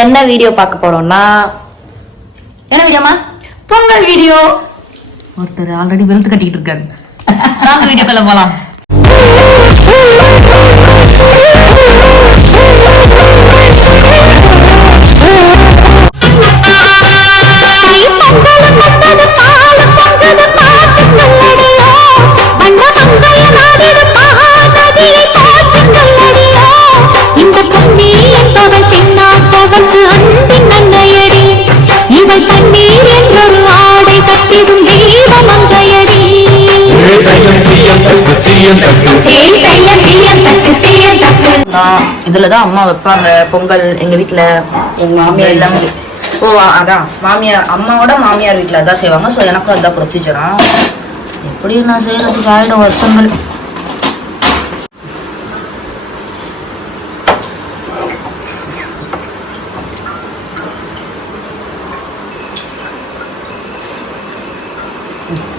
என்ன வீடியோ பார்க்க போறோம்னா என்ன வீடியோமா? பொங்கல் வீடியோ. ஒருத்தர் ஆல்ரெடி வெளுத்து கட்டிட்டு இருக்காரு. நாங்க வீடியோக்குள்ள போலாம். இதுலதான் அம்மா வைப்பாங்க பொங்கல் எங்க வீட்டுல. எங்க மாமியார் எல்லாம் அதான் மாமியார் அம்மாவோட மாமியார் வீட்டுல அதான் செய்வாங்க. ஸோ எனக்கும் அதான் ப்ரொசீஜரா. எப்படி நான் செய்யறதுக்கு ஆயிடும் வருஷங்கள்.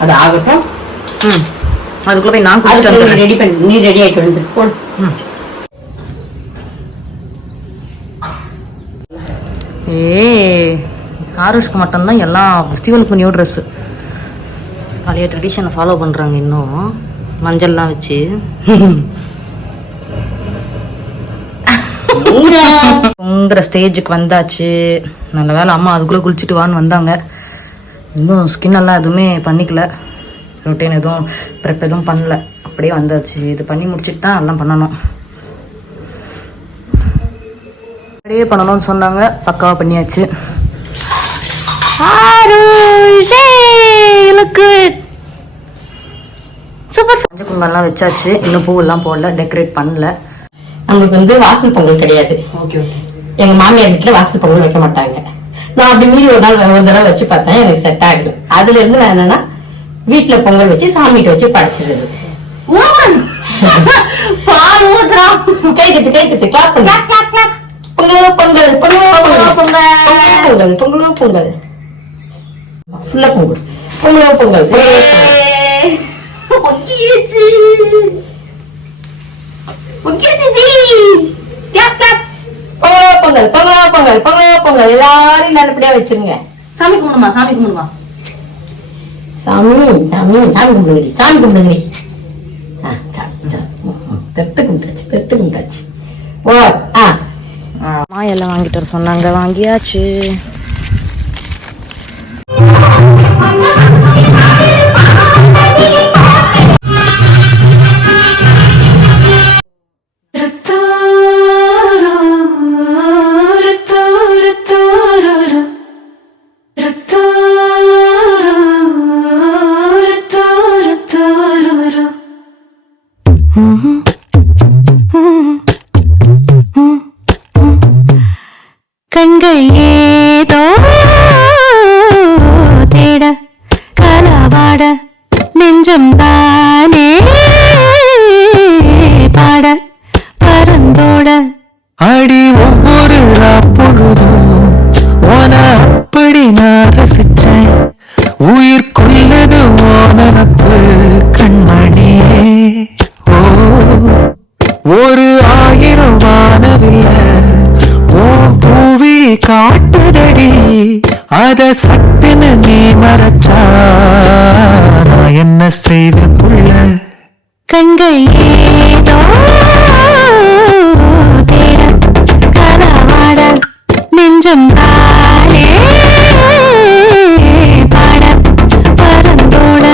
அது ஆகட்டும். அதுக்குள்ள போய் நான் குடிச்சிட்டு ரெடி பண்ணி நீ ரெடி ஆயிட்டு வந்து போடு. ஆருஷ்க்கு மட்டும்தான் எல்லாம் ஃபெஸ்டிவலுக்கு நியூ ட்ரெஸ்ஸு. பழைய ட்ரெடிஷனை ஃபாலோ பண்ணுறாங்க இன்னும். மஞ்சள்லாம் வச்சு பொங்குற ஸ்டேஜுக்கு வந்தாச்சு. நல்ல வேலை அம்மா அதுக்குள்ளே குளிச்சுட்டு வான்னு வந்தாங்க. இன்னும் ஸ்கின் எல்லாம் எதுவுமே பண்ணிக்கல. ரொட்டீன் எதுவும் ப்ரெப் எதுவும் பண்ணல. அப்படியே வந்தாச்சு. இது பண்ணி முடிச்சுட்டு தான் எல்லாம் பண்ணணும். அப்படியே பண்ணணும்னு சொன்னாங்க. பக்காவாக பண்ணியாச்சு. சூப்பர். மஞ்சள் குங்குமம்லாம் வச்சாச்சு. இன்னும் பூவெல்லாம் போடல, டெக்கரேட் பண்ணல. நம்மளுக்கு வந்து வாசல் பொங்கல் கிடையாது. Okay okay. எங்க மாமியார் வீட்டுல வாசல் பொங்கல் வைக்க மாட்டாங்க. நான் அப்படி மீறி ஒரு நாள் ஒரு தடவை வச்சு பார்த்தேன். எனக்கு செட் ஆகல. அதுல இருந்து நான் என்னன்னா வீட்டுல பொங்கல் வச்சு சாமிகிட்ட வச்சு படைச்சிடுறது. பால் ஊத்துறா. கை தட்டு கிளாப் பண்ணு. பொங்கல் பொங்கல் பொங்கல் பொங்கல் பொங்கல் பொங்கல் ஃபுல்லா பொங்கல் பொங்கல் பொங்கல் பொங்கல் பொங்கல் பொங்கல் பொங்கல் பொங்கல் எல்லாரும் நல்லபடியா வச்சிருங்க. சாமி கும்பிடுமா? சாமி கும்பிடுமா? சாமி சாமி சாமி கும்பிடுங்க. சாமி கும்பிடுங்க. தட்டு கும்பிட்டாச்சு தட்டு கும்பிட்டாச்சு. ஓ மாயெல்லாம் வாங்கிட்டு வர சொன்னாங்க. வாங்கியாச்சு. கண்கள் ஏதோ தேட கலவாட நெஞ்சம் தானே பாட பரந்தோட அடி ஒவ்வொரு பொழுதும் ஓன அப்படி நான் ரசிச்சேன். உயிர் கொள்ளது ஓனப்பு கண்மணியே. ஓ ஒரு 1000 வானவில்லை பூவி காட்டுதடி. அத சட்டுன்னு நீ மறைச்சா நான் என்ன செய்த புள்ள. கண்கள் ஏதோ தேட கலவாட நெஞ்சம் தானே பாட பரந்தோட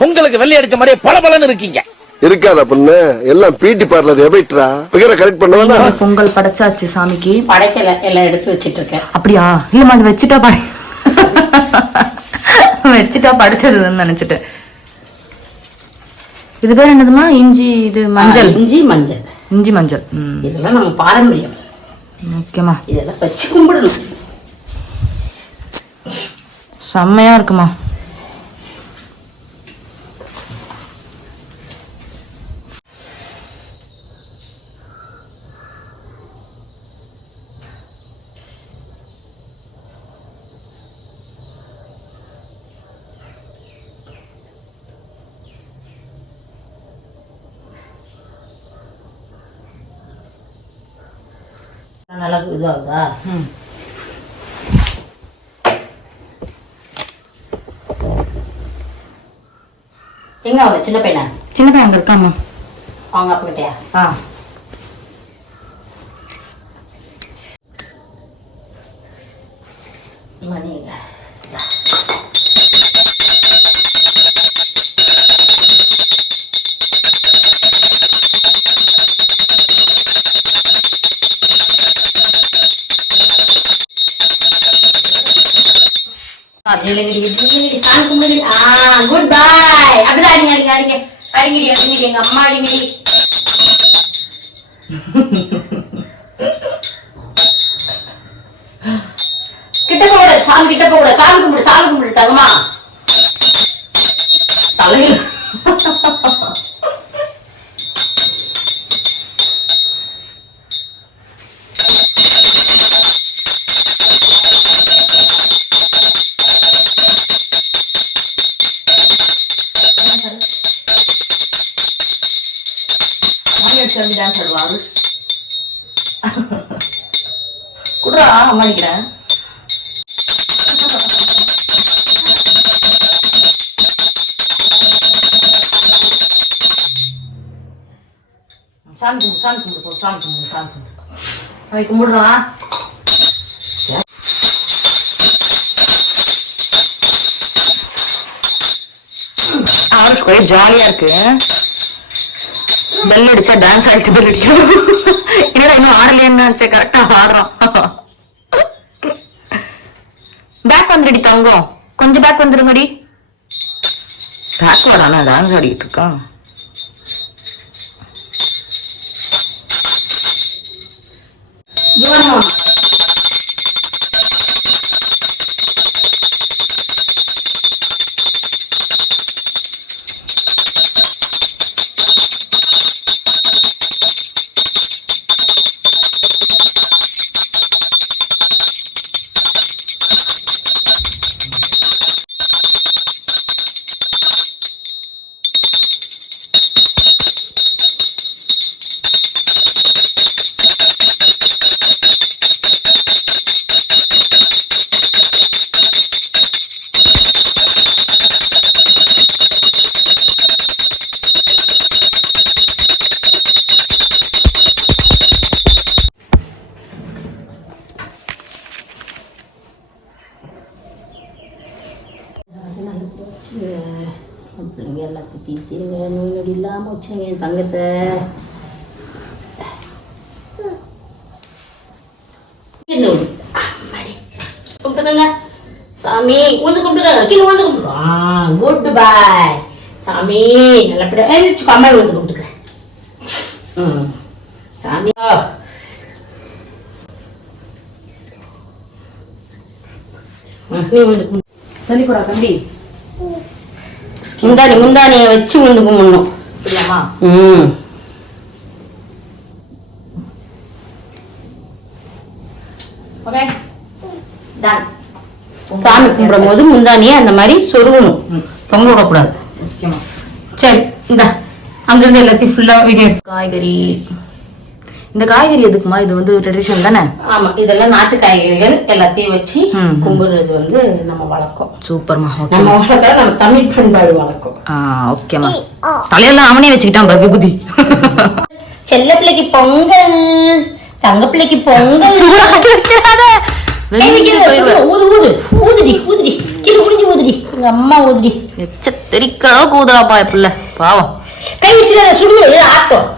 பொங்கலுக்கு வெள்ளை அடிச்ச மாதிரியே பளபளன்னு இருக்கீங்க. இருக்காதா பொண்ணு? எல்லாம் பிடி பார்லர் எவைட்ரா பிகரை கரெக்ட் பண்ணுவாங்க. பொங்கல் படைச்சாச்சு சாமிக்கு. படைக்கல, எல்லாம் எடுத்து வச்சிட்டு இருக்கேன். அப்படியா? இல்லம்மா அது வச்சுட்டா படை வச்சுட்டா படைச்சதுன்னு நினைச்சிட்டேன். இது பேர் என்னதுமா? இஞ்சி, இது மஞ்சள். இஞ்சி மஞ்சள். இஞ்சி மஞ்சள். இதெல்லாம் நம்ம பாரம்பரியம். ஓகேம்மா. இதெல்லாம் வச்சு கும்பிடணும். செம்மையா இருக்குமா. நல்லா இதாகுதா? எங்க அவங்க சின்ன பையனா? சின்ன பையன் அங்க இருக்காமா. அவங்க அப்பா கிட்டயா? மணிங்க குட் பை. அப்படிதான் அடிங்க அடிங்க அடிங்க அடிங்கடி அடிங்கடி. எங்க அம்மா அடிங்கடி. கிட்ட போட சாமி, கிட்ட போட சாமி கும்பிடு, சாமி கும்பிடு தங்கம்மா. தலையில் குடுறா அம்மா அடிக்கிறேன். சாமி கும்பிடு, சாமி கும்பிடு போ, சாமி கும்பிடு, சாமி கும்பிடு. சாமி கும்பிடுறா. ஆளுக்கு ஒரே ஜாலியா இருக்கு. பெல் அடிச்சா டான்ஸ் ஆகிட்டு பெல் அடிக்கும். என்னடா இன்னும் ஆடலையே, கரெக்டா ஆடுறோம். பேக் வந்துடுடி தங்கம், கொஞ்சம் பேக் வந்துருங்கடி. பேக் வரானா டான்ஸ் ஆடிட்டு இருக்கான். பிள்ளைங்க எல்லாத்தையும் தீர்த்திருங்க, நோய் நொடி இல்லாமல் வச்சுங்க என் தங்கத்தை. கும்பிட்டுங்க சாமி, உழுந்து கும்பிட்டுங்க, கீழே உழுந்து கும்பிடுவோம். குட் பாய் சாமி. நல்லபடியா எழுந்திரிச்சு அம்மா உழுந்து கும்பிட்டுக்கிறேன். சாமி சொல்லிக்கூடா தம்பி. முந்தானிய வச்சு உழுந்து கும்பிடணும். சாமி கும்பிடும் போது முந்தானிய அந்த மாதிரி சொருகணும், தொங்க விடக்கூடாது. சரி, இந்த அங்கிருந்து எல்லாத்தையும் ஃபுல்லா வீடியோ எடுத்து. காய்கறி, இந்த காய்கறி எதுக்குமா? இது வந்து ட்ரெடிஷன் தானே? ஆமா, இதெல்லாம் நாட்டு காய்கறிகள் எல்லாத்தையும் வச்சு கும்பிடுறது வந்து நம்ம வழக்கம். சூப்பர்மா. நம்ம வழக்கம், நம்ம தமிழ் பண்பாடு வழக்கம். ஓகேமா. தலையெல்லாம் அவனே வச்சுக்கிட்டான் விபூதி. செல்ல பிள்ளைக்கு பொங்கல், தங்க பிள்ளைக்கு பொங்கல். ஊதுடி ஊதுடி, கீழே குடிஞ்சு ஊதுடி, எங்க அம்மா ஊதுடி. தெரிக்கிறளவுக்கு ஊதுறாப்பா பிள்ளை பாவம். கை வச்சு சுடுது ஆட்டம்.